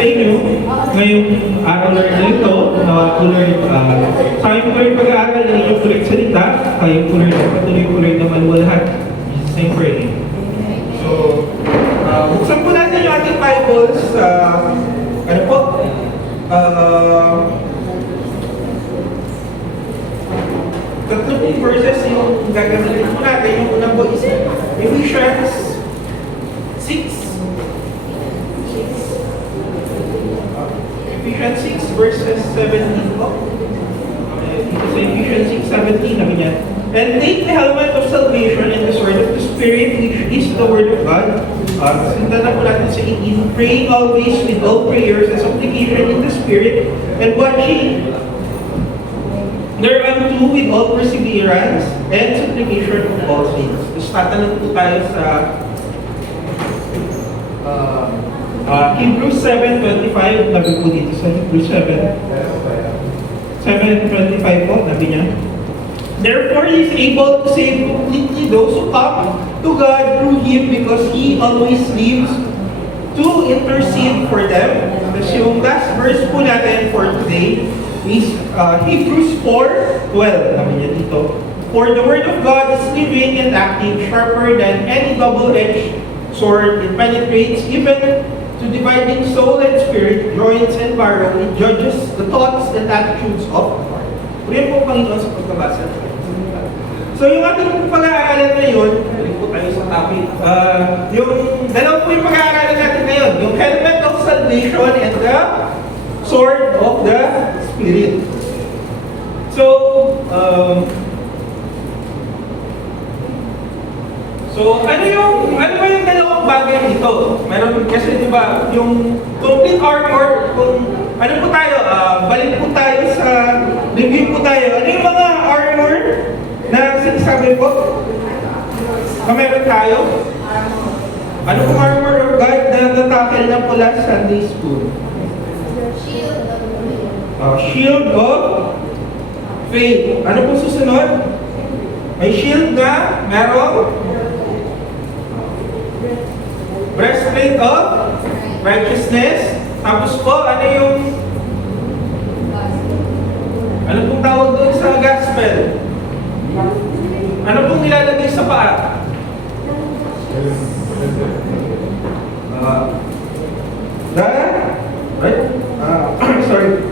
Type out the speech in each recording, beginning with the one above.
sa inyo ngayong araw na ito na Lord, sa aming Lord pag-aaral ng inyong kulit salita, kayo po Lord, patuloy po Lord na maluwalhati. Jesus name pray. So, buksan po natin yung ating Bibles sa, tatlo pong verses yung gagamitin po natin. Yung unang po is Ephesians 6. Ephesians 6 verses 17 po. Dito sa Ephesians 6:17 namin yan. And take the helmet of salvation and the sword of the Spirit, which is the word of God. Sundan na po natin sa 18. Praying always with all prayers and supplication in the Spirit, and watching thereunto with all perseverance and supplication of all saints. Tapos tatanong po tayo sa Hebrews 7:25, nabi po dito sa Hebrews 7:25 po, nabi niya. Therefore, He is able to save completely those who come to God through Him, because He always lives to intercede for them. Tapos yung last verse po natin for today is Hebrews 4:12, nabi niya dito. For the word of God is living and active, sharper than any double-edged sword. It penetrates even to dividing soul and spirit, joints and marrow. It judges the thoughts and attitudes of the heart. Purihan po Panginoon sa pagkabasa. So yung ating pag-aaralan ngayon, balik po tayo sa topic. Yung dalawa po yung pag-aaralan natin ngayon. Yung helmet of salvation and the sword of the Spirit. So ano ba yung dalawang bagay dito? Meron kasi di ba yung complete armor, kung ano po tayo, balik po tayo sa review po tayo. Ano yung mga armor na sinasabi po? Meron tayo? Ano pong armor of God na natakel na po last Sunday school? Shield of faith. Ano po susunod? May shield na merong breastplate of righteousness. Tapos po, ano pong tawag doon sa gospel? Ano pong nilalagay sa paa? Sorry.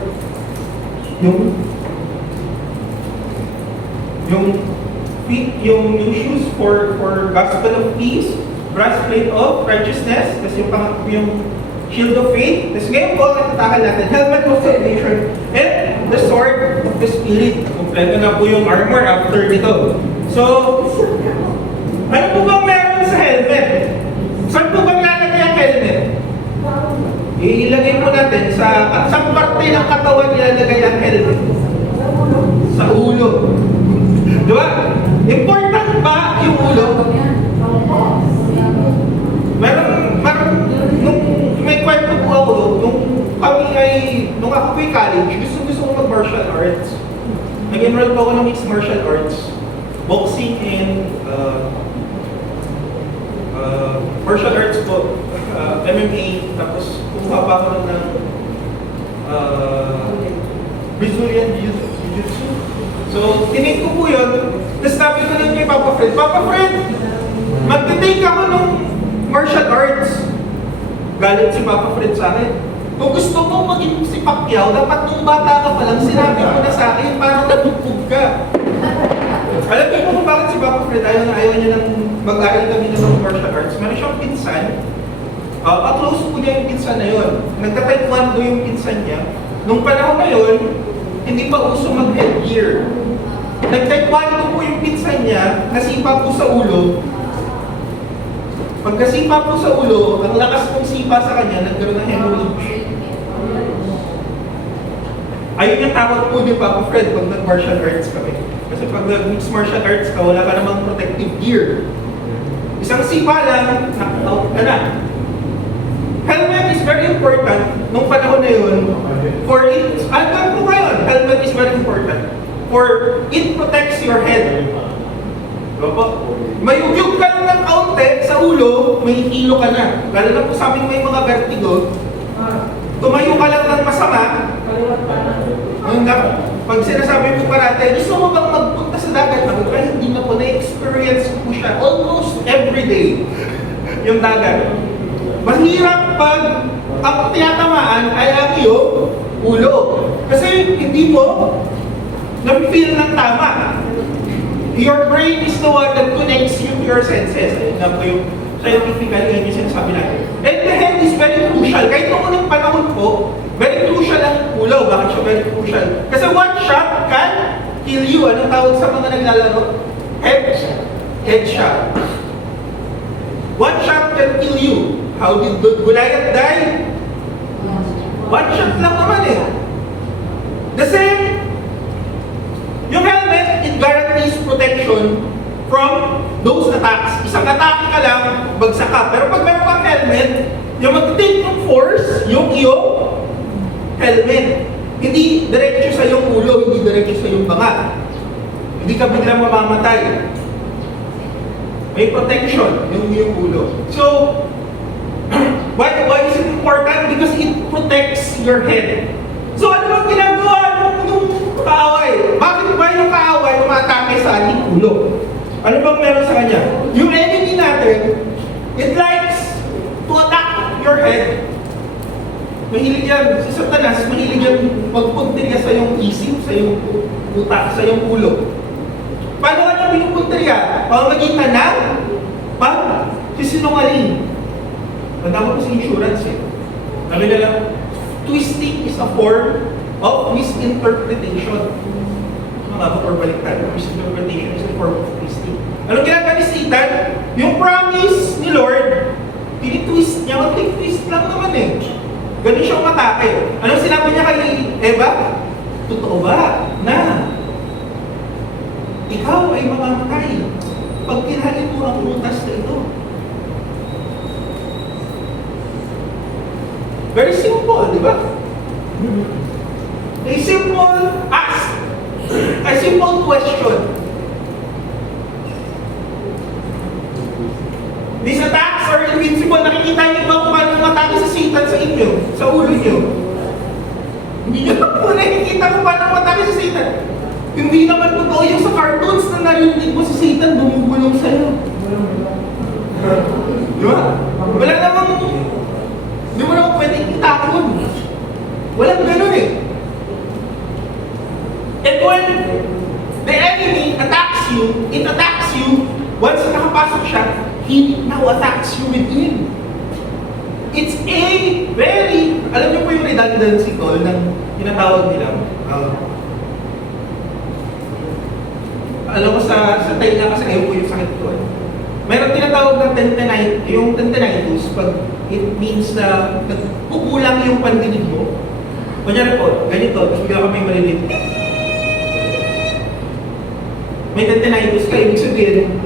Yung shoes for gospel of peace, breastplate of righteousness, kasi yung shield of faith. Tapos ngayon po, natatakal natin, helmet of salvation, and the sword of the Spirit. Kompleto na po yung armor after dito. So, ano po bang meron sa helmet? Saan po bang lalagay ang helmet? Ilagay po natin sa parte ng katawan ilalagay ang helmet. Sa ulo. Di ba? Important ba yung ulo? Meron, nung may kwento po ako, nung ako po yung college, gusto ko mag-martial arts. Nag-enroll po ako ng mixed martial arts, boxing and martial arts po, MMA, tapos kumuha pa ako ng Brazilian Jiu-Jitsu. So, tinake ko po yun, tapos sabi ko lang kay Papa Fred, Papa Fred, magtitake ako nung martial arts. Galit si Papa Fred sa akin. Kung gusto mo maging si Pacquiao, dapat nung bata ka pa lang, sinabi mo na sa akin, parang natupog ka. Alam niyo kung bakit si Papa Fred ayaw niya nang mag-aral kami ng martial arts. Meron siyang pinsan. Close po niya yung pinsan na yun. Nagka-taekwondo yung pinsan niya. Nung panahon na yun, hindi pa uso mag-headgear. Nag-taekwondo po yung pinsan niya, nasipa po sa ulo. Pagkasipa po sa ulo, ang lakas pong sipa sa kanya, nagkaroon ng hemorrhage. Ayun yung tawag po ni Papa Fred pag nag-martial arts kami. Kasi pag nag-mixed martial arts ka, wala ka namang protective gear. Isang sipa lang, knock-out ka na. Helmet is very important nung panahon na yun. Hanggang po ngayon, helmet is very important. For it protects your head. Mayugyog ka lang ng kaunti sa ulo, may kilo ka na. Lalo na po sa amin may mga vertigo. tumayo ka lang ng masama, pag sinasabi ko parate, gusto mo bang magpunta sa dagat? Kaya hindi na po na-experience ko siya almost every day. Yung dagat. Mahirap pag ang tinatamaan ay ang iyong ulo. Kasi hindi mo na-feel ng tama. Your brain is the one that connects you to your senses. Ayun nga po yung scientifically yan yung sinasabi natin. And the head is very crucial. Kahit noong unang panahon po, very crucial ang ulo. Bakit siya very crucial? Kasi one shot can kill you. Anong tawag sa mga naglalaro? Head shot. One shot can kill you. How did Goliath die? One shot lang naman eh. The same, yung helmet, it guarantees protection from those attacks. Isang atake ka lang, bagsak ka. Pero pag meron kang helmet, yung mag-take ng force, yung iyong helmet. Hindi diretso sa iyong ulo, hindi diretso sa iyong banga. Hindi ka biglang mamamatay. May protection yung iyong ulo. So, why is it important? Because it protects your head. So, ano bang ginagawa nung kaaway? Bakit ba yung kaaway umatake sa ating ulo? Ano bang meron sa kanya? Yung enemy natin, it likes to attack your head. Mahilig yan, si Satanas, mahilig yan magpuntirya sa iyong isip, sa iyong utak, sa iyong ulo. Paano ka niya pinupuntirya? Pamamagitan ng pag-sisinungaling. Tanda mo ko sa insurance eh. Sabi na lang, twisting is a form of misinterpretation. Mababa or baliktad. Misinterpretation is a form of twisting. Anong ginagawa ni Satan? Yung promise ni Lord, tinitwist niya. Mag-twist lang naman eh. Ganun siyang matake. Anong sinabi niya kay Eva? Totoo ba na ikaw ay mamamatay pag kinain mo ang prutas na ito? Very simple, di ba? A simple ask. A simple question. These attacks are invincible. Nakikita niyo ba kung paano matake sa Satan sa inyo? Sa ulo niyo? Hindi niyo po nakikita kung paano matake sa Satan. Hindi naman totoo yung sa cartoons na narinig mo si Satan bumubulong sa'yo. Di ba? Wala namang, hindi mo naman pwedeng itapon. Walang ganun eh. And when the enemy attacks you, it attacks you, once nakapasok siya, he now attacks you within. It's a very, alam niyo po yung redundancy call ng tinatawag nila. Alam ko sa tayo kasi ayaw po yung sakit ko. Meron tinatawag ng tendinitis, yung tendinitis, pag it means na kukulang yung pandinig mo. Kunyari po, ganito, tapos bigla ka may marinig. May tendinitis ka, ibig sabihin,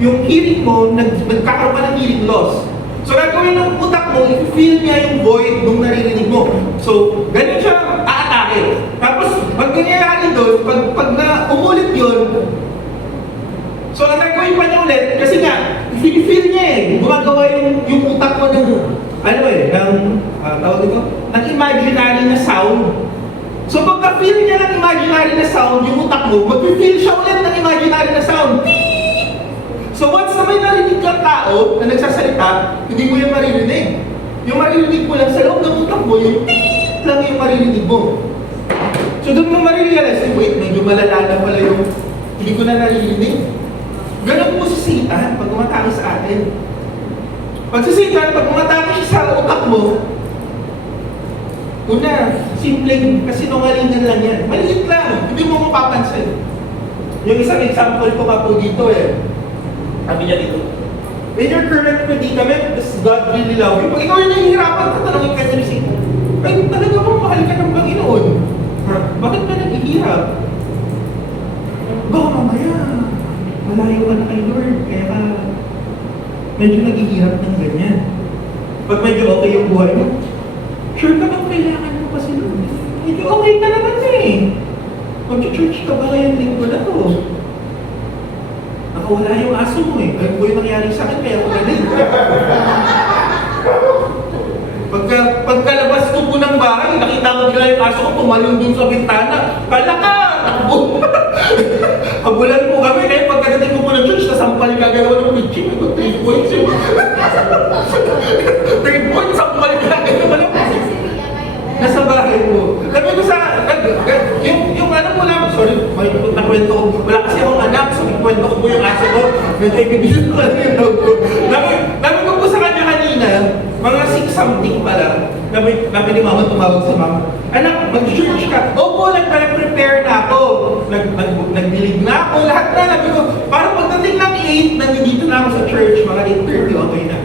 yung hearing mo, nagkakaroon ka ng hearing loss. So, gagawin ng utak mo, i-feel niya yung void nung naririnig mo. So, ganun siya aatake. Tapos, pag nangyayari doon, pag na umulit yun, so, ang gagawin pa niya ulit, kasi nga, i-feel niya eh, gumagawa yung utak mo ng, ano eh, tawag ito, ng imaginary na sound. So, pagka-feel niya ng imaginary na sound, yung utak mo, mag-feel siya ulit ng imaginary na sound. So, once na may narinig kang tao na nagsasalita, hindi mo yung maririnig. Yung maririnig mo lang sa loob ng utak mo, yung tiit lang yung maririnig mo. So, doon mo marirealize, wait, medyo malala na pala yung hindi ko na naririnig. Ganun po si Satan pag umatake sa atin. Pag si Satan, pag umatake siya sa utak mo, una, simpleng kasinungalingan lang yan. Maliit lang, hindi mo mapapansin. Yung isang example ko nga po dito eh, sabi niya dito, in your current predicament, does God really love you? Pag ikaw yung nahihirapan, tatanungin ka niya ni Satan, ay talaga bang mahal ka ng Panginoon? Bakit ka naghihirap? Baka mamaya, malayo ka na kay Lord, kaya ka medyo naghihirap ng ganyan. Pag medyo okay yung buhay mo, sure ka bang kailangan mo pa si Lord? Medyo okay ka naman eh. Mag-church ka ba ngayong linggo na to? Nakawala yung aso mo eh. Ayun po yung nangyari sa akin, kaya ako galing. Pagkalabas bigla yung aso ko, tumalon dun sa bintana. Kala ka! Takbo! Habulan po kami, kaya pagkadating ko po ng church, nasampal ka, gano'n ng pitching. 3 points yung... 3 points, sampal ka, gano'n. Nasa bahay mo. Sabi ko sa... Yung ano mo lang, sorry, may nakwento ko. Wala kasi akong anak, so ikwento ko po yung aso ko. Medyo ibibigyan ko lang yung dog ko. Dami ko po sa kanya kanina, mga 6 something pala. Nabi ni mama tumawag sa mama. Anak, mag-church ka. Opo, nag-prepare na ako. Nagdilig na ako. Lahat na. Sabi ko, parang pagdating ng 8, nandito na ako sa church. Mga 8:30, okay na.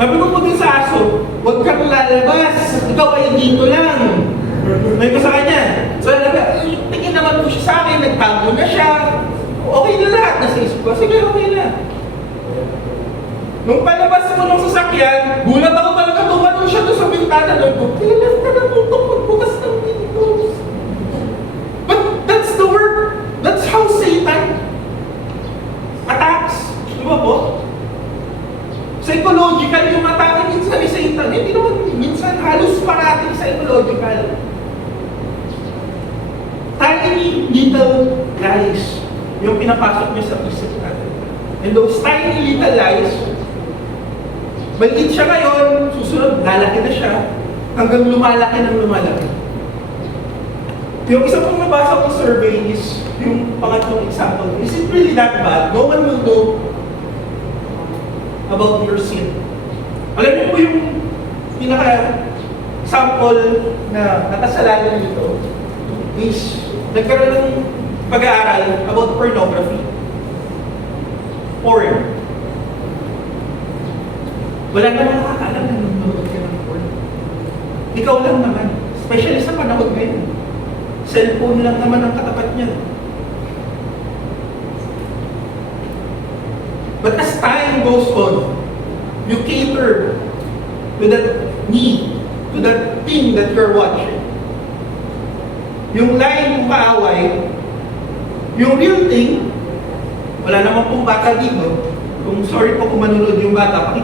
Sabi ko po din sa aso, huwag kang lalabas. Ikaw ay dito lang. May ko sa kanya. So, tingin naman po siya sa akin. Nagtago na siya. Okay na lahat. Nasa isip ko, sige, okay na. Nung palabas mo ng sasakyan, gulat ako talaga tumalong siya doon sa bintana doon ko. Kailan ka natutok magbukas ng windows? But that's the work. That's how Satan attacks. Di ba po? Psychological yung atake minsan ni Satan. Hindi naman minsan halos parating psychological. Tiny little lies yung pinapasok niya sa isip natin. And those tiny little lies, maliit siya ngayon, susunod, lalaki na siya, hanggang lumalaki ng lumalaki. Yung isa pong nabasa kong survey is, yung pangatlong example, is it really that bad? No one will know about your sin. Alam niyo po yung pinaka-sample na nakasalanan nito is, nagkaroon ng pag-aaral about pornography. Porn. Wala naman nakakaalam na nanonood ka ng porn. Ikaw lang naman. Especially sa panahon ngayon. Cellphone lang naman ang katapat niya. But as time goes on, you cater to that need, to that thing that you're watching. Yung line kung kaaway, yung real thing, wala naman pong bata dito. Kung sorry po kung manunod yung bata,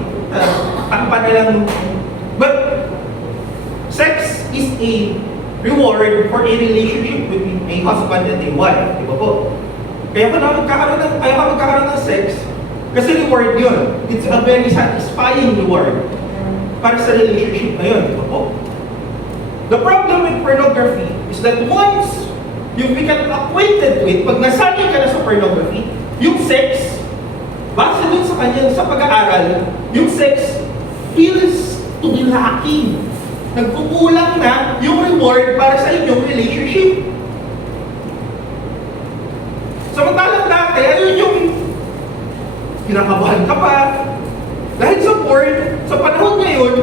takpan na lang. But sex is a reward for a relationship between a husband and a wife. Di ba po? Kaya ka magkakaroon ng sex, kasi reward yun. It's a very satisfying reward para sa relationship na yun. Di ba po? The problem with pornography is that once you become acquainted with, pag nasanay ka na sa pornography, yung sex, base dun sa kanya, sa pag-aaral, yung sex feels to be lacking. Nagkukulang na yung reward para sa inyong relationship. Samantalang dati, ayun yung kinakabahan ka pa. Dahil sa porn, sa panahon ngayon,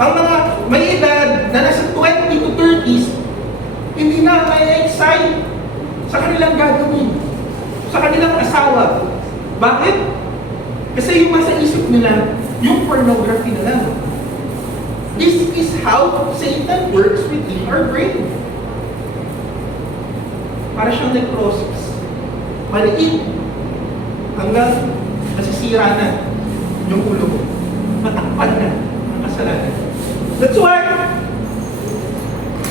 ang mga may edad na nasa 20 to 30s, hindi na may-excite sa kanilang gagawin, sa kanilang asawa. Bakit? Kasi yung nasa isip nila, yung pornography na lang. This is how Satan works within our brain. Para siyang necrosis. Maliit. Hanggang nasisira na yung ulo. Matakpan na ang kasalanan. That's why,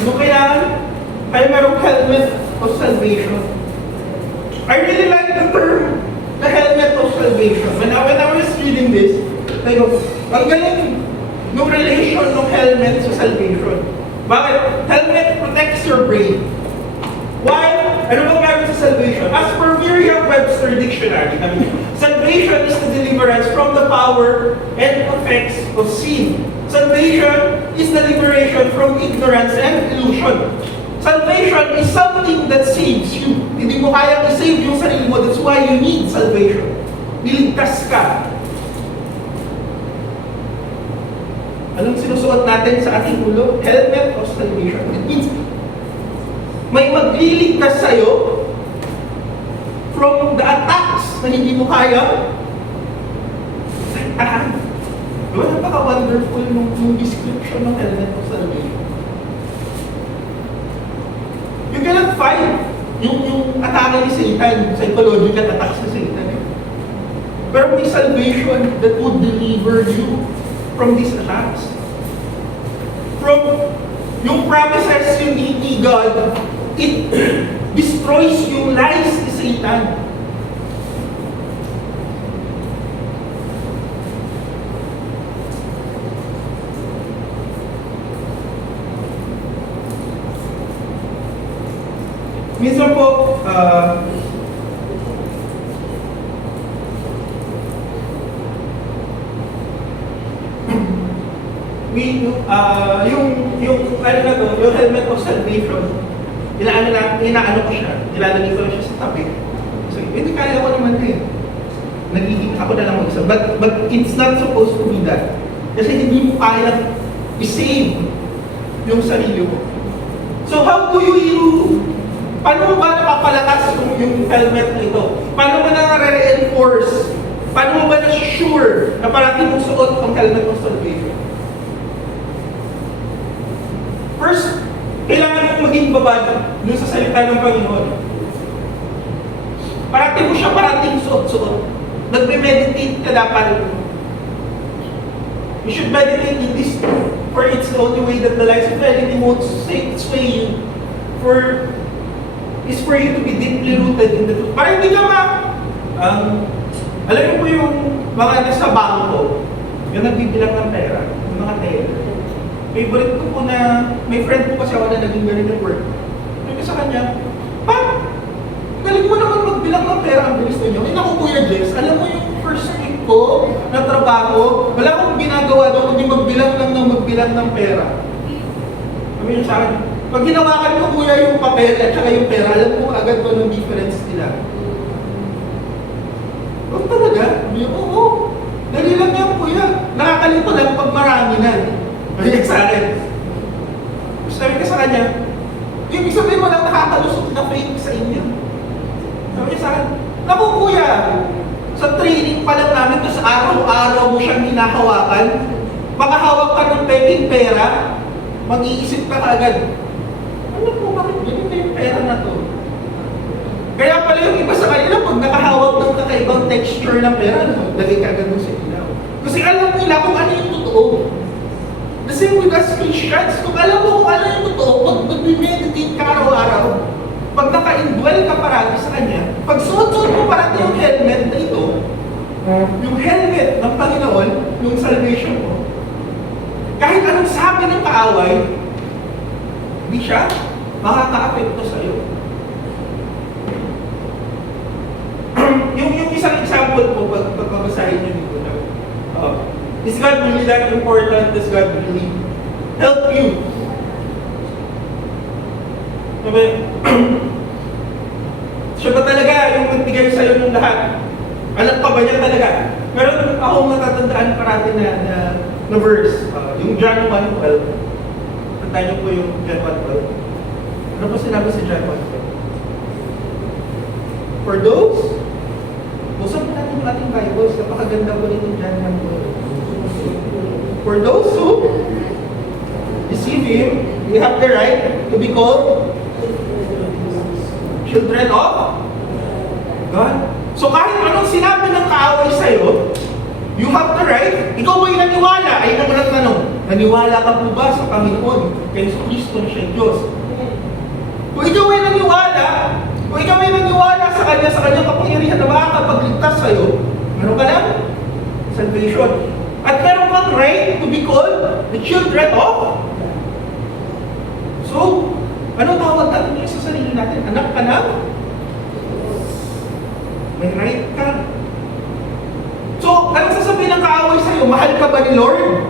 kailangan, kaya merong helmet of salvation. I really like the term, the helmet of salvation. When I was reading this, I go, ang galing ng relation ng helmet sa salvation. Bakit? Helmet protects your brain. Why? Ano bang meron sa salvation? As per Merriam-Webster Dictionary, salvation is the deliverance from the power and effects of sin. Salvation is the liberation from ignorance and illusion. Salvation is something that saves you. Hindi mo kayang i-save yung sarili mo. That's why you need salvation. Niligtas ka. Anong sinusuot natin sa ating ulo? Helmet of salvation. It means may magliligtas sa'yo from the attacks na hindi mo kaya. Diba, napaka-wonderful yung description ng helmet of salvation. You cannot fight yung atake ni Satan, psychological attacks ni Satan. Pero may salvation that would deliver you from these attacks. From yung promises yung ni God, it destroys yung lies ni Satan. Minsan po, yung ano na to, yung helmet of salvation, inaano ko siya, nilalagay ko lang siya sa tabi. So, hindi kaya ko naman eh. Nagiging ako na lang mag-isa. But it's not supposed to be that. Kasi hindi mo kaya i-save yung sarili mo. So how do you paano mo ba napapalakas yung helmet nito? Paano mo na-reinforce? Paano mo ba na-sure na parating mong suot ang helmet of salvation? First, kailangan mong maging babad dun sa salita ng Panginoon. Parating mo siya parating suot-suot. Nagme-meditate ka dapat. You should meditate in this, for it's the only way that the lies of the enemy won't sway you. Is for you to be deeply rooted in the truth. Para hindi ka alam mo po yung mga nasa bangko, yung nagbibilang ng pera, yung mga teller. Favorite ko po na, may friend po kasi ako na naging ganun yung work. Sabi ko sa kanya, galing mo naman magbilang ng pera, ang bilis ninyo. Eh naku Kuya Jess, alam mo yung first week ko na trabaho, wala akong ginagawa doon kundi magbilang ng pera. Sabi niya sa akin, pag ginawakan mo Kuya yung papel at saka yung pera, alam mo agad kung anong difference nila. Oh, talaga? Sabi niya, oo. Dali lang yan Kuya. Nakakalito lang pag marami na. Sabi niya sa akin. Sabi ka sa kanya, ibig sabihin mo lang nakakalusot na faith sa inyo. Sabi niya sa akin, naku Kuya, sa training pa lang namin, tapos araw-araw mo siyang hinahawakan, makahawak ka ng peking pera, mag-iisip ka agad. Ano po, bakit ganito yung pera na to? Kaya pala yung iba sa kanila, pag nakahawak ng kakaibang texture ng pera, lagay ka agad mo sa ilaw. Kasi alam nila kung ano yung totoo. The same with us Christians, kung alam mo kung ano yung totoo, pag mag-meditate ka araw-araw, pag naka-indwell ka parati sa Kanya, pag suot-suot mo parati yung helmet na ito, yung helmet ng Panginoon, yung salvation mo, kahit anong sabi ng kaaway, hindi siya makaka-apekto sa'yo. yung isang example po, pag babasahin nyo dito na, is God really that important? Does God really help you? Siya ba talaga yung nagbigay sa'yo ng lahat? Alam ka ba niya talaga? Meron akong natatandaan parati na verse, yung John 1:12. Tandaan niyo po yung John 1:12. Ano po sinabi sa John 1:12? For those, busog po natin yung ating Bibles, napakaganda po nito John 1:12. For those who receive Him, you have the right to be called children of God. So kahit anong sinabi ng kaaway sa'yo, you have the right, ikaw ba'y naniwala? Ay naman ang tanong, naniwala ka po ba sa Panginoon, kay Kristo na siya Diyos? Kung ikaw ay naniwala sa kanyang kapangyarihan na makakapagligtas sa'yo, meron ka lang salvation. At meron kang right to be called the children of. So, anong tawag natin niya sa sarili natin? Anak ka na? May right ka. So, anong sasabihin ng kaaway sa'yo? Mahal ka ba ni Lord?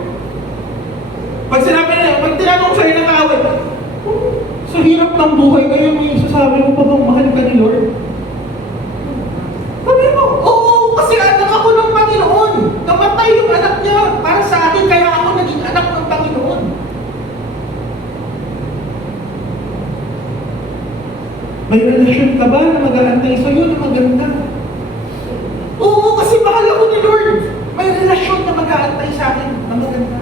Pag tinanong sa'yo ng kaaway, sa hirap ng buhay ngayon, may sasabi mo pa bang mahal ka ni Lord? Sabi mo, oo, kasi anak ako ng Panginoon. Namatay yung anak niya para sa akin, kaya ako naging anak ng Panginoon. May relasyon ka ba na mag-aantay sa'yo na maganda? Oo, kasi mahal ako ni Lord. May relasyon na mag-aantay sa akin na maganda.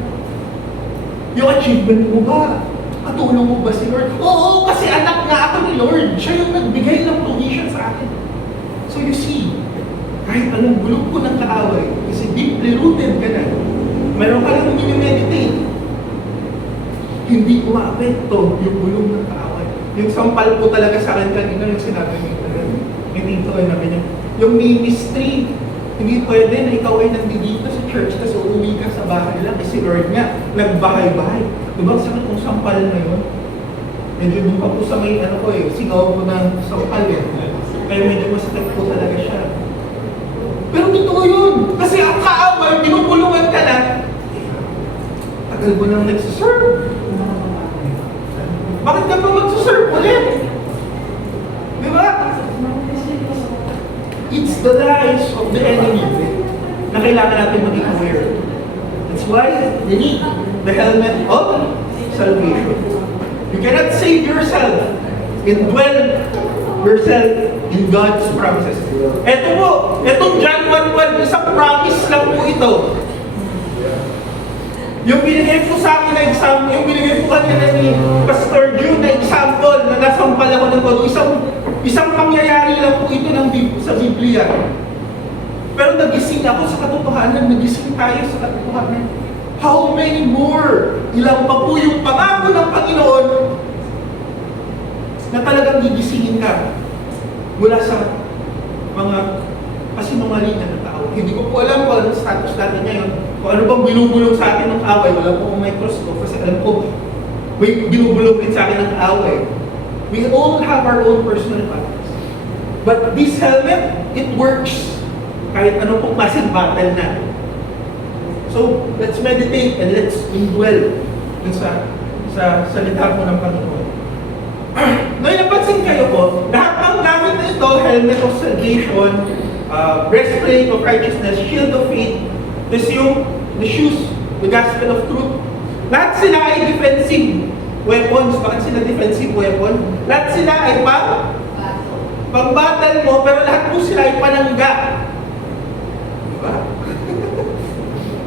Yung achievement mo ba? Katulong mo ba si Lord? Oo, kasi anak nga ako ni Lord. Siya yung nagbigay ng provision sa akin. So you see, kahit anong bulog ko ng kaaway, kasi deeply rooted ka na, mayroon ka lang minimeditate. hindi umaapekto yung bulong ng kaaway. Yung sampal po talaga sa akin kanina, yung sinabi niyo talaga. Hindi ito ay namin yung ministry. Hindi pwede na ikaw ay nandito sa church tapos uuwi ka sa bahay lang. Kasi Lord nga, nagbahay-bahay. Diba, sakit kong sampal na yun? Medyo doon pa po sa may singaw ko ng sampal eh. Kaya medyo masakit po talaga siya. Pero totoo yun. Kasi ang kaaway, pinupulungan ka na, tagal mo nang nagsiserve. Bakit ka pa magsiserve ulit? Diba? It's the lies of the enemy na kailangan natin maging aware. That's why you need the helmet of salvation. You cannot save yourself and dwell yourself in God's promises. Ito po, itong John 1:1, isang promise lang po ito. Yung binigay po sa akin na example, yung binigay po kanina ni Pastor June na example na nasampal ako ng todo, isang pangyayari lang po ito sa Biblia. Pero nagising ako sa katotohanan, nagising tayo sa katotohanan. How many more? Ilang pa po yung pangako ng Panginoon na talagang gigisingin ka mula sa mga kasinungalingan ng tao. Hindi ko po alam kung anong status natin ngayon. Kung ano bang binubulong sa akin ng away, wala po akong microscope kasi alam ko may binubulong din sa akin ng away. We all have our own personal battles. But this helmet, it works kahit anong pong klaseng battle natin. So, let's meditate and let's indwell dun sa salita po ng Panginoon. Ngayon, napansin kayo po, lahat ng gamit na ito, helmet of salvation, breastplate of righteousness, shield of faith, this the shoes, the gospel of truth. Lahat sila ay defensive weapons. Bakit sila defensive weapon? Lahat sila ay pang-battle mo, pero lahat po sila ay panangga. Diba?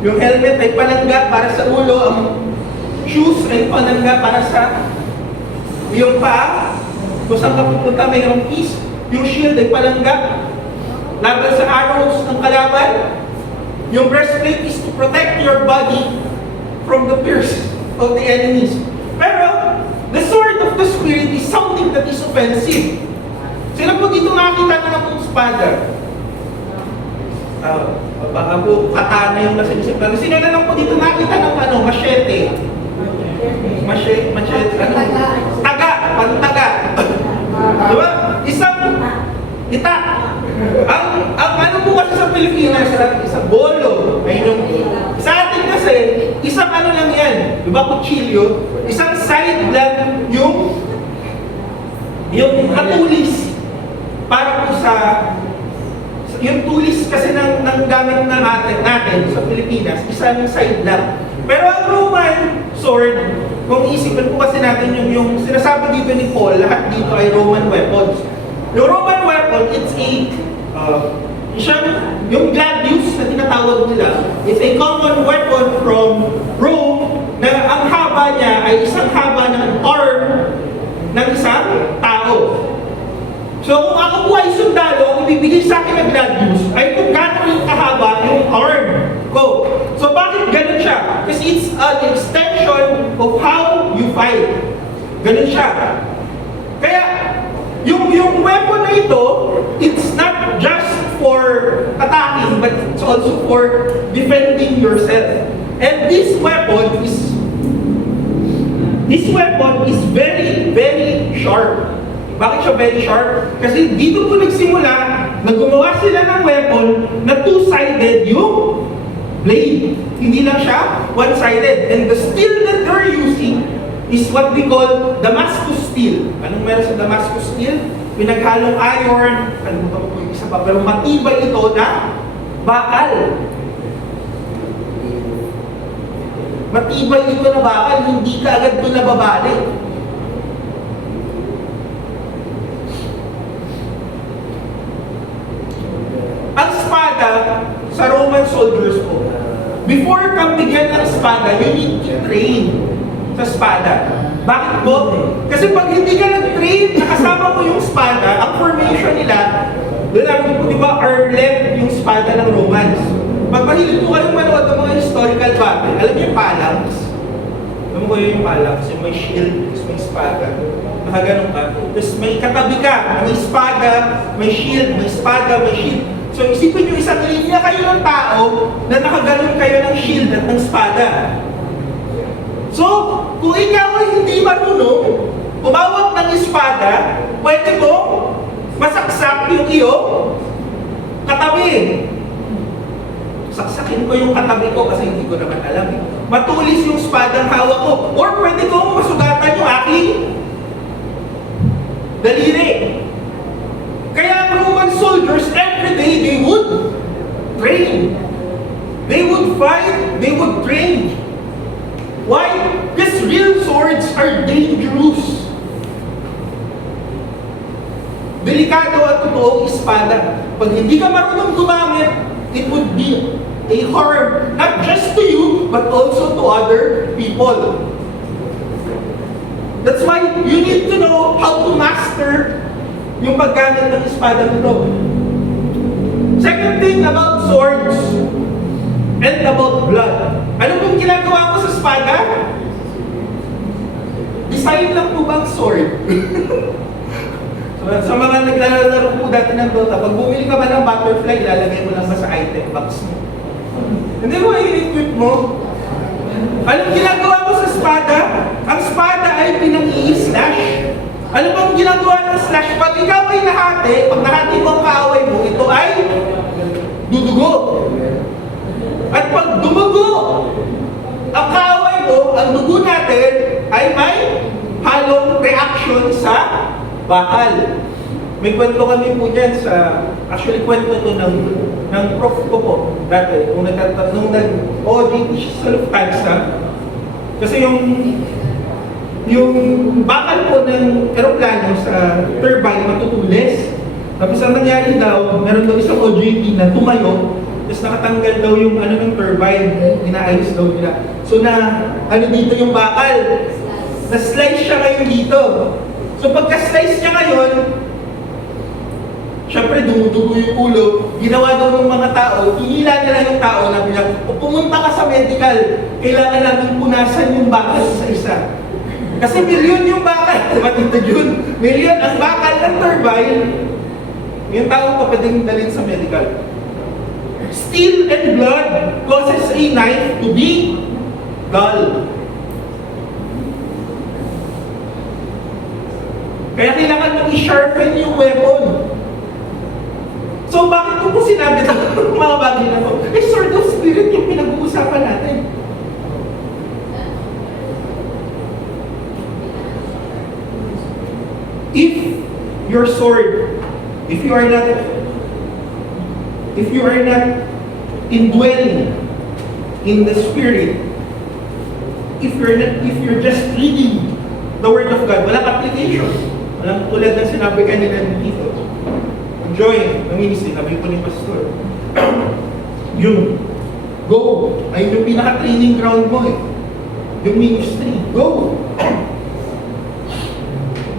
Yung helmet ay panangga para sa ulo, ang shoes ay panangga para sa iyong paa. Kung saan ka pupunta, mayroong peace. Yung shield ay panangga laban sa arrows ng kalaban. Yung breastplate is to protect your body from the pierce of the enemies. Pero, the sword of the Spirit is something that is offensive. Sino po dito nakakita na ng espada? Baka po katana yung nasa isip. Pero sino na lang po dito nakita ng machete? Machete, taga, pantaga. Diba? Isang itak. Ang ano po kasi sa Pilipinas, isang bolo. Sa atin kasi, isang ano lang yan. Diba, kutsilyo? Isang side lang yung katulis. Para po sa yung tulis kasi ng gamit na natin sa Pilipinas, isang side lang. Pero ang Roman sword, kung isipin po kasi natin yung sinasabi dito ni Paul, lahat dito ay Roman weapons. Yung Roman weapon, it's yung gladius na tinatawag nila, it's a common weapon from Rome na ang haba niya ay isang haba ng arm ng isang tao. So kung ako po ay sundalo, ang ibibigay sa akin ng gladius ay kung gano'n kahaba yung arm ko. So bakit ganun siya? Kasi it's an extension of how you fight. Ganun siya. Kaya, yung weapon na ito, it's not just for attacking, but it's also for defending yourself. And this weapon is very, very sharp. Bakit siya very sharp? Kasi dito po nagsimula na gumawa sila ng weapon na two-sided yung blade. Hindi lang siya one-sided. And the steel that they're using is what we call Damascus steel. Anong meron sa Damascus steel? Pinaghalong iron, kalimutan ko po yung isa pa, pero matibay ito na bakal. Matibay ito na bakal, hindi ka agad ito nababali. Ang espada sa Roman soldiers po, before kang bigyan ng espada, you need to train sa espada. Bakit po? Kasi pag hindi ka nag-train, nakasama mo yung espada, ang formation nila, doon namin po, di ba, arm length yung espada ng Romans. Pag mahilig po kayong manood ng mga historical battle, alam niyo yung phalanx? Alam mo ko yung pala, kasi may shield, tapos may espada. Nakaganon ka. Tapos may katabi ka, may espada, may shield, may espada, may shield. So isipin nyo, isang linya kayo ng tao na nakaganon kayo ng shield at ng espada. So, kung ikaw ay hindi marunong umawak ng espada, pwede mo masaksak yung iyong katabi. Saksakin ko yung katabi ko kasi hindi ko naman alam eh. Matulis yung espadang hawak ko. Or pwede kong masugatan yung aking daliri. Kaya ang Roman soldiers, every day they would train. They would fight, they would train. Why? Because real swords are dangerous. Delikado at totoong espada. Pag hindi ka marunong gumamit, it would be a harm, not just to you, but also to other people. That's why you need to know how to master yung paggamit ng espada nito. Second thing about swords and about blood. Ano pong ginagawa ko sa espada? Design lang po bang sword? Sa mga naglalaro po dati ng Dota, pag bumili ka ba ng butterfly, ilalagay mo lang ba sa item box mo? Hindi mo i-equip mo. Anong ginagawa mo sa espada? Ang espada ay pinang-i-slash. Ano bang ginagawa ng slash? Pag ikaw ay nahati, pag nahati mo ang kaaway mo, ito ay dudugo. At pag dumugo ang kaaway mo, ang dugo natin ay may halong reaction sa bakal. May kwento kami po dyan sa, actually kwento to ng prof ko po dati, nung nag-OJT siya sa Lufthansa. Kasi yung bakal po ng aeroplano sa turbine matutulis. Tapos ang nangyari daw, meron daw isang OJT na tumayo, tapos nakatanggal daw yung ano ng turbine, inaayos daw nila. So ano dito yung bakal, na-slice siya ngayon dito. So pagka-slice niya ngayon, syempre dumudugo yung ulo, ginawa daw ng mga tao, hinila nila yung tao na bilang, o pumunta ka sa medical, kailangan namin punasan yung bakal sa isa. Kasi milyon yung bakal, matintad yun, milyon ang bakal ng turbine, yung tao pa pwedeng dalhin sa medical. Steel and blood causes a knife to be dull. Kaya kailangan mong i-sharpen yung weapon. So bakit ko po sinabi ito mga bagay na to? Eh, sword of spirit yung pinag-uusapan natin. If your sword, if you are not indwelling in the Spirit, if you're just reading the Word of God, walang application. Walang tulad ng sinabi kanina ng Tito. Enjoy, namimiss, sinabi ko ni Pastor. Yung go, ay yung pinaka-training ground mo eh. Yung ministry, go!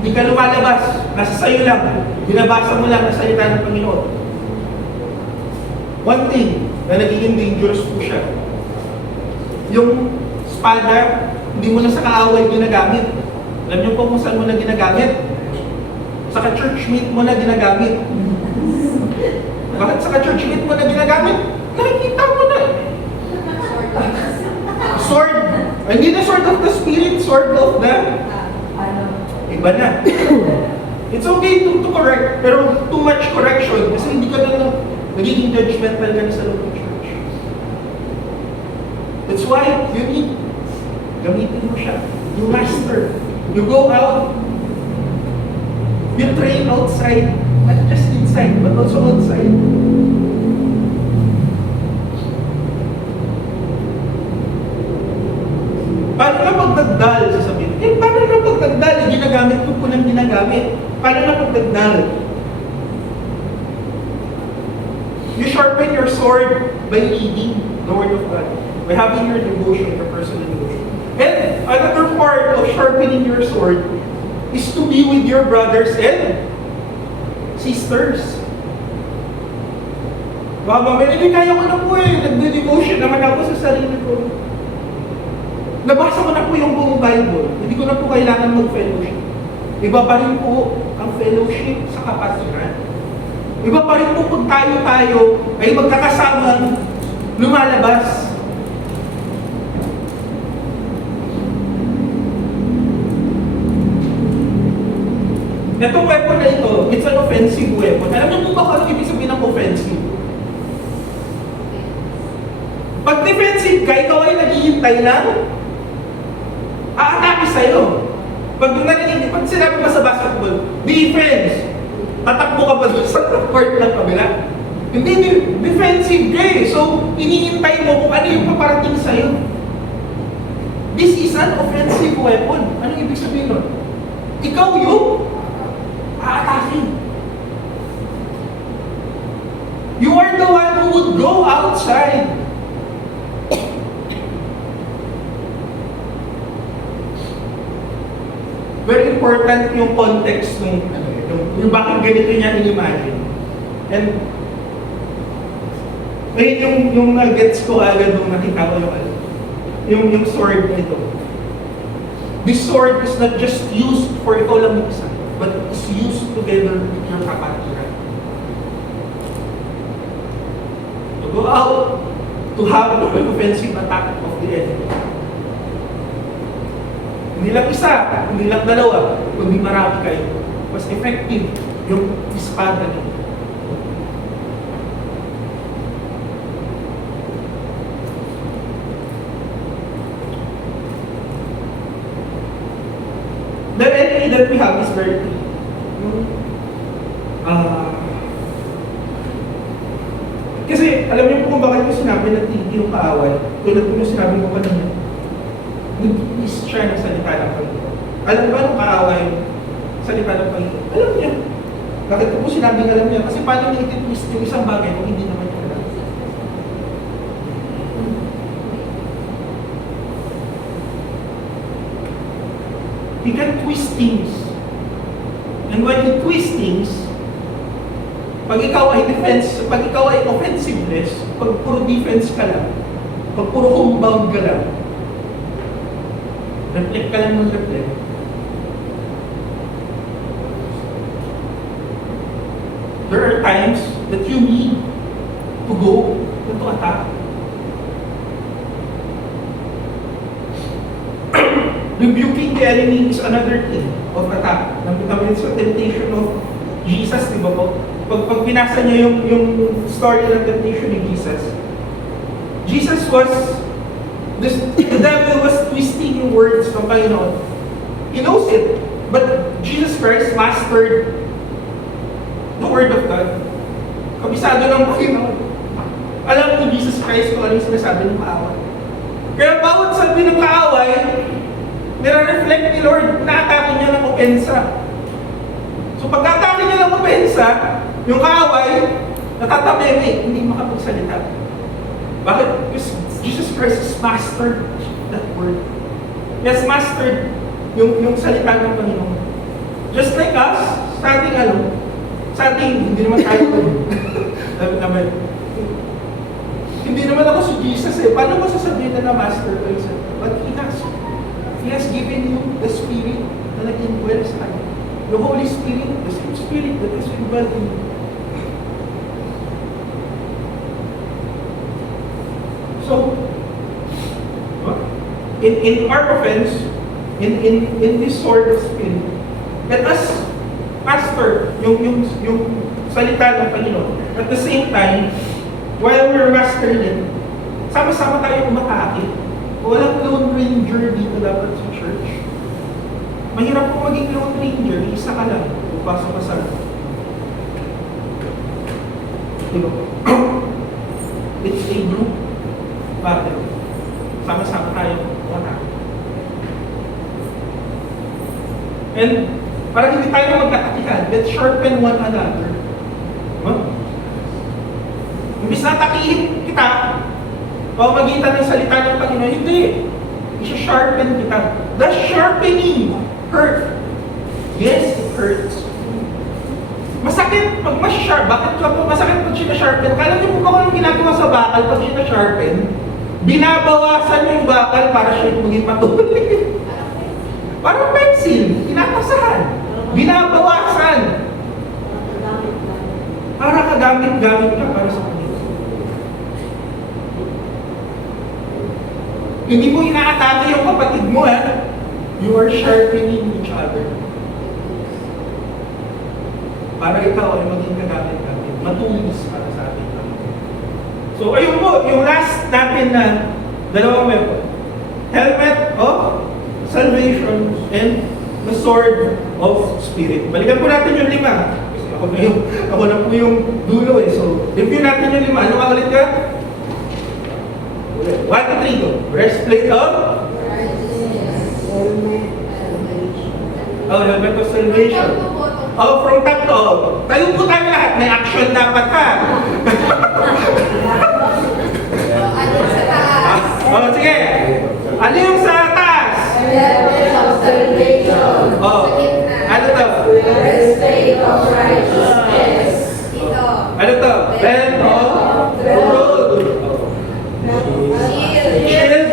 Hindi ka lumalabas, nasa sayo lang. Binabasa mo lang ang salita ng Panginoon. One thing na nagiging dangerous po siya, yung espada, hindi mo na sa kaaway ginagamit. Alam niyo po kung saan mo na ginagamit? Sa ka-church meet mo na ginagamit. Bakit sa ka-church meet mo na ginagamit? Nakikita mo na. Sword. Hindi na sword of the spirit, sword of the... Iba na. It's okay to correct, pero too much correction kasi hindi ka na nagiging judgmental ka na sa loob ng church. That's why you need, gamitin mo siya. You master. You go out. You train outside. Not just inside, but also outside. Paano na pag nagdal? Sasabihin, paano na pag nagdal? Ginagamit ko po ng ginagamit. Paano na pag nagdal? You sharpen your sword by reading the Word of God. By having your devotion, your personal devotion. And another part of sharpening your sword is to be with your brothers and sisters. Baka mamaya, hindi kaya ko na po eh. Nagde-devotion naman ako sa sarili ko. nabasa ko na po yung buong Bible, hindi ko na po kailangan mag-fellowship. Iba pa rin po ang fellowship sa kapatiran. Iba pa rin po kung tayo ay magkakasamang lumalabas. Itong weapon na ito, it's an offensive weapon. Alam niyo po ba kung ano ibig sabihin ng offensive? Pag defensive ka, ikaw ay naghihintay ng aatake sa'yo. Pag sinabi mo sa basketball, defense, tatakbo ka ba sa court ng kabila? Hindi, defensive ka eh. So, iniintay mo kung ano yung paparating sa'yo. This is an offensive weapon. Ano ibig sabihin nun? Ikaw yung aatake. You are the one who would go outside. Very important yung context ng yung bakit ganito niya in-imagine. And yung gets ko agad nung nakita ko yung sword na ito. This sword is not just used for ikaw lang mag-isa, but it's used together with your kapatiran. To go out, to have an offensive attack of the enemy. Hindi lang isa, hindi lang dalawa, kundi marami kayo. Mas effective yung espada niyo. The enemy that we have is very clear. Kasi alam niyo po kung bakit ko sinabi na hindi yung kaaway. Tulad ko yung sinabi ko kanina. Nag-is siya ng salita ng Panginoon. Alam ba nung kaaway salita ng Panginoon? Alam niya. Bakit ko po sinabing alam niya? Kasi paano niya iti-twist yung isang bagay kung hindi naman niya alam? He can twist things. And when he twists things, pag ikaw ay offensiveness, pag puro defense ka lang, pag puro homebound ka lang, reflect ka lang ng reflect. There are times that you need to go and to attack. Rebuking the enemy is another thing of attack. Nakita mo yun sa temptation of Jesus, di ba po? Pag binasa niyo yung story ng temptation ni Jesus, the devil was twisting yung words ng Panginoon. He knows it. But Jesus Christ mastered the Word of God. Kabisado ng Panginoon. Alam ni Jesus Christ kung ano yung sinasabi ng kaaway. Kaya bawat sabi ng kaaway, nire-reflect ni Lord na atake niya ng opensa. So pag-atake niya ng opensa, yung kaaway, natatabi, hindi makapagsalita. Bakit? Because Jesus Christ has mastered that word. He has mastered yung salita ng Panginoon. Just like us, sa ating, hindi naman tayo, hindi naman ako si Jesus eh. Paano mo sasabihin na na-master ko yung salita? But He has given you the Spirit na nag-indwell sa kanya. The Holy Spirit, the same Spirit that is indwelled in you. So, in our offense, in this sort of spirit, let us master yung salita ng Panginoon. At the same time, while we're mastering it, sama-sama tayo umatake. Walang lone ranger dito dapat sa church. Mahirap po maging lone ranger, isa ka lang, pasok ka sa diba? It's a group battle. Sama-sama tayo umatake. And para hindi tayo magkatakihan, let's sharpen one another. Imbis na takihin kita, pamagitan ng salita ng Panginoon, hindi. Isa-sharpen kita. The sharpening hurt. Yes, it hurts. Masakit pag mas-sharp. Bakit ka po masakit pag sinasharpen? Kala niyo po ba kung anong ginagawa sa bakal pag sinasharpen? Binabawasan yung bakal para siya maging patuloy. Parang pencil, tinatasahan. Binabawasan. Para kagamit-gamit ka para sa kanila. Hindi mo inaatake yung kapatid mo, eh. You are sharpening each other. Para ikaw ay maging kagamit-gamit. Matulis para sa ating Panginoon. So, ayun po, yung last natin na dalawang weapon. Helmet of salvation and the sword of spirit. Balikan po natin yung 5. Kasi ako na po yung dulo, eh. So, review natin yung 5. Ano nga ulit ka? 1, 2, 3, go. Breastplate of? Oh, helmet of salvation. Oh, from top to all. Tayo po tayo lahat. May action dapat, ha? Oh, sige. Ano yung sa taas? Helmet of salvation. Oh, ano to? Breastplate of righteousness. Ito. Ano to? Belt of truth. Shield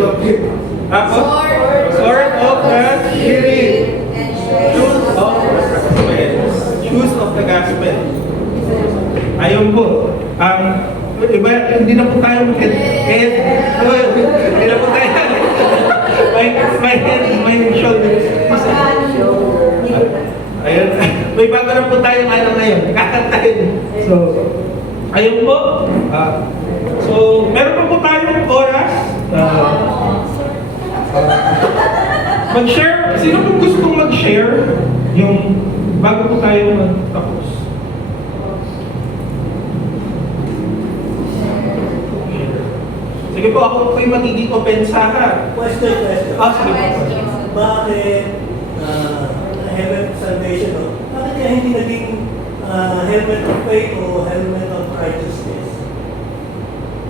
of faith. Tapos? Sword of the Spirit. Shoes of the gospel. Shoes of the gospel. Ayun po. Iba, hindi na po tayo head. Hindi na po tayo my head, my shoulders. Ayun. May bago na po tayo ngayon. Kakantahin. So, ayun po. So, meron pa po tayong oras. Mag-share. Sino po gustong mag-share yung bago po tayo magtapos? Sige po, ako po yung magiging opensahan. Question. Sige po. Bakit helmet of salvation, no? Bakit kaya hindi naging helmet of faith o helmet of righteousness?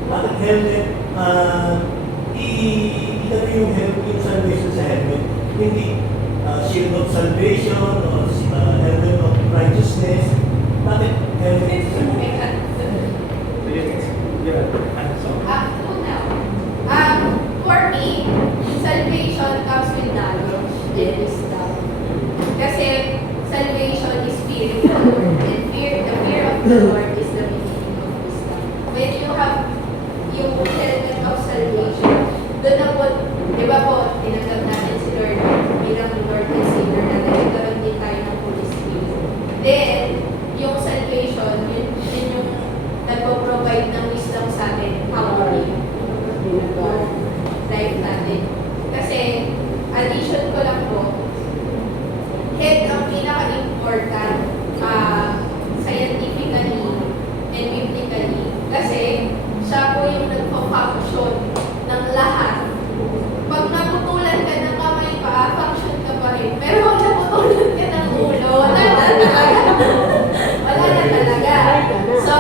Bakit helmet, ilagay yung salvation sa helmet? Hindi shield of salvation o helmet of righteousness? Bakit helmet of salvation? For me, salvation comes with knowledge and wisdom. Kasi salvation is spiritual, and the fear of the Lord is the beginning of wisdom. When you have yung helmet of salvation, doon na po, di ba po, tinanggap natin si Lord bilang Lord and Savior na nagkaroon din tayo ng Holy Spirit. Then, yung salvation, yun yung nagpo-provide ng wisdom sa atin, how to live life natin. Kasi, addition ko lang po, head ang pinaka-important scientifically and biblically. Kasi, siya po yung nagpo-function ng lahat. Pag naputulan ka ng kamay pa, function ka pa rin. Pero pag naputulan ka ng ulo, wala na talaga. Wala na talaga. So,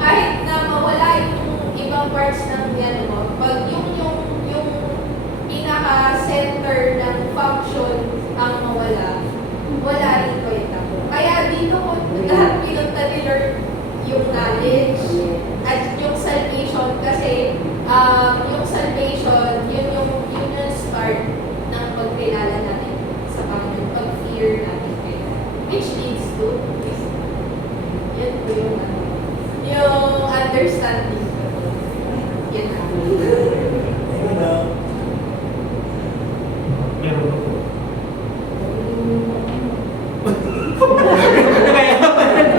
kahit na mawala yung ibang parts ng yan mo, pag yung pinaka-center ng function ang mawala, wala rin kwenta po. Kaya dito ko lahat pinunta ni Lord yung knowledge at yung salvation kasi yung salvation, yun yung start ng pagkilala natin sa Panginoon, pag-fear natin kayo. Which leads to wisdom. Yun po yung understanding ko. Yan na. Meron pa po.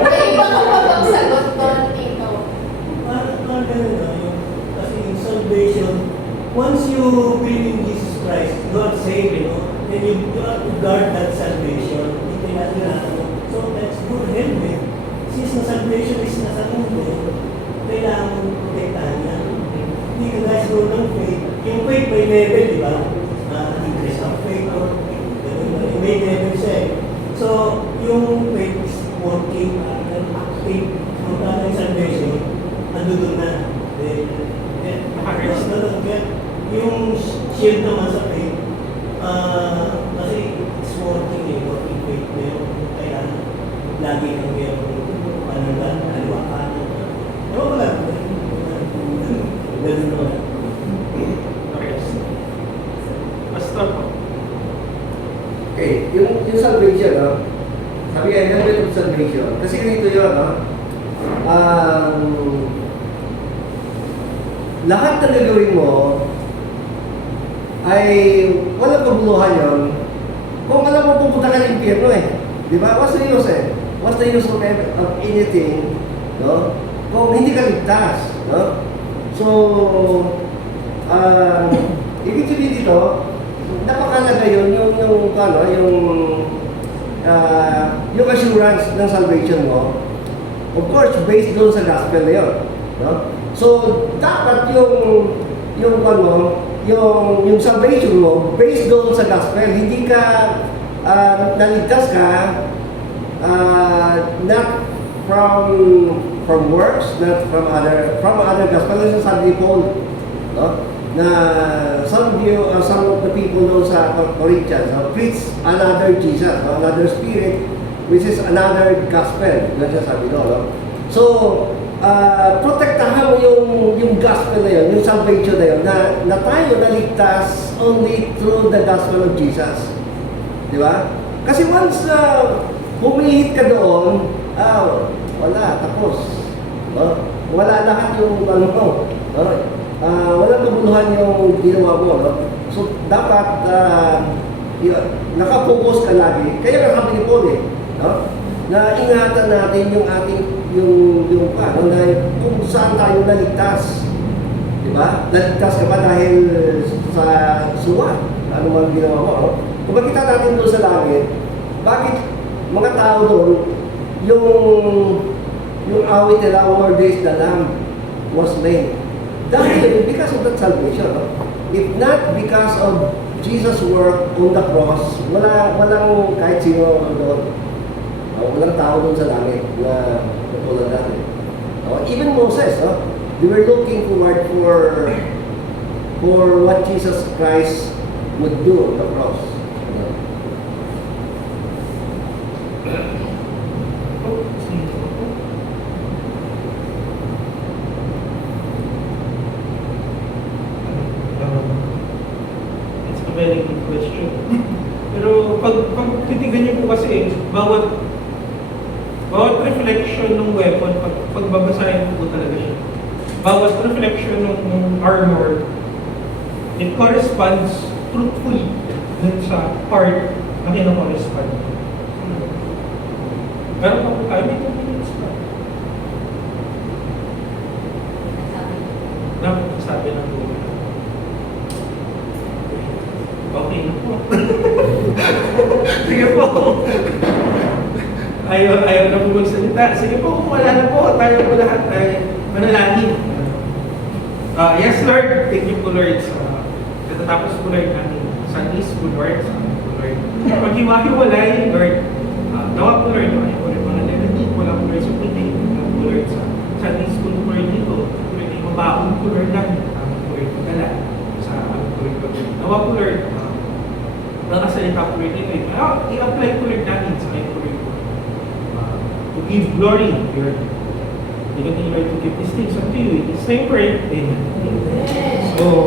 May iba ko pa bang sagot doon dito? Kasi in salvation, once you believe in Jesus Christ, you are saved, you know, then you have to guard that salvation. Hindi natin so that's good helmet. Since na salvation is nasa mundo, kailangan mong protektahan niya. Hindi ka guys go ng faith. Yung faith may level, di ba? Increase of faith or may level siya eh. So, yung faith is working and active. Kung tayo yung salvation, nandun na. Yung shield naman sa faith, kasi it's working faith. Meron kailangan lagi kang meron panagal, kaliwa kanan. Ewan ko lang. ganun naman. Rest. Pastor po. Okay, yung salvation, no? Sabi nga, helmet of salvation. Kasi ganito yun, no? Lahat na gagawin mo ay walang kabuluhan yun kung alam mo pupunta ka ng impyerno eh. Di ba? What's the use eh? What's the use of anything, no? Kung hindi ka ligtas, no? So, ibig sabihin dito, napakalaga yun, yung assurance ng salvation mo, of course, based doon sa gospel na yun, no? So, dapat yung salvation mo, based doon sa gospel, hindi ka, naligtas ka, not from works, not from other gospel. As sabi ni Paul, no? Na some of the people doon sa Corinthians preach another Jesus, no? Another spirit, which is another gospel. Ganun siya sabi doon, no? So, protektahan mo yung gospel na yun, yung salvation na yun, na tayo naligtas only through the gospel of Jesus. Di ba? Kasi once humihit ka doon, wala, tapos. No? Wala lahat yung ano mo. No? Walang kabuluhan yung ginawa mo. No? So, dapat nakapokus ka lagi. Kaya nga sabi ni Paul eh, no? Na ingatan natin yung ating na kung saan tayo naligtas. Di ba? Naligtas ka ba dahil sa suwa? Ano man ginawa mo? No? Kung makita natin doon sa langit, bakit mga tao doon, yung awit nila, more days the Lamb was slain. Dahil, because of that salvation. No? If not because of Jesus' work on the cross, walang kahit sino doon. Walang tao doon sa langit na katulad natin. Even Moses, they were looking forward for what Jesus Christ would do on the cross. It's a very good question. Pero pag titigan niyo po kasi, bawat reflection ng weapon, pagbabasahin po talaga siya. Bawat reflection ng armor, it corresponds truthfully dun sa part na kino-correspond. Pero kung tayo, may 2 minutes pa. Sabi ng Google. Okay na po. Sige po. Ayaw na po magsalita. Sige po, kung wala na po, tayo po lahat ay manalangin. Yes, Lord. Thank you po, Lord. Katatapos po, Lord, natin Sunday School, Lord. Lord. Pag-hiwa-hiwalay, Lord. Nawa po, Lord, mga negative. Wala po, Lord, sa pinig. Nawa po, Lord, sa Sunday School, Lord, dito. Lord, ay mabaon po, Lord, namin. Lord, magdala sa Lord. Nawa po, Lord, nakasalita po, Lord, dito. I-apply po, Lord, natin sa kayo, Lord. To give glory to your name. We continue to give these things up to you. It's name pray. Amen. So,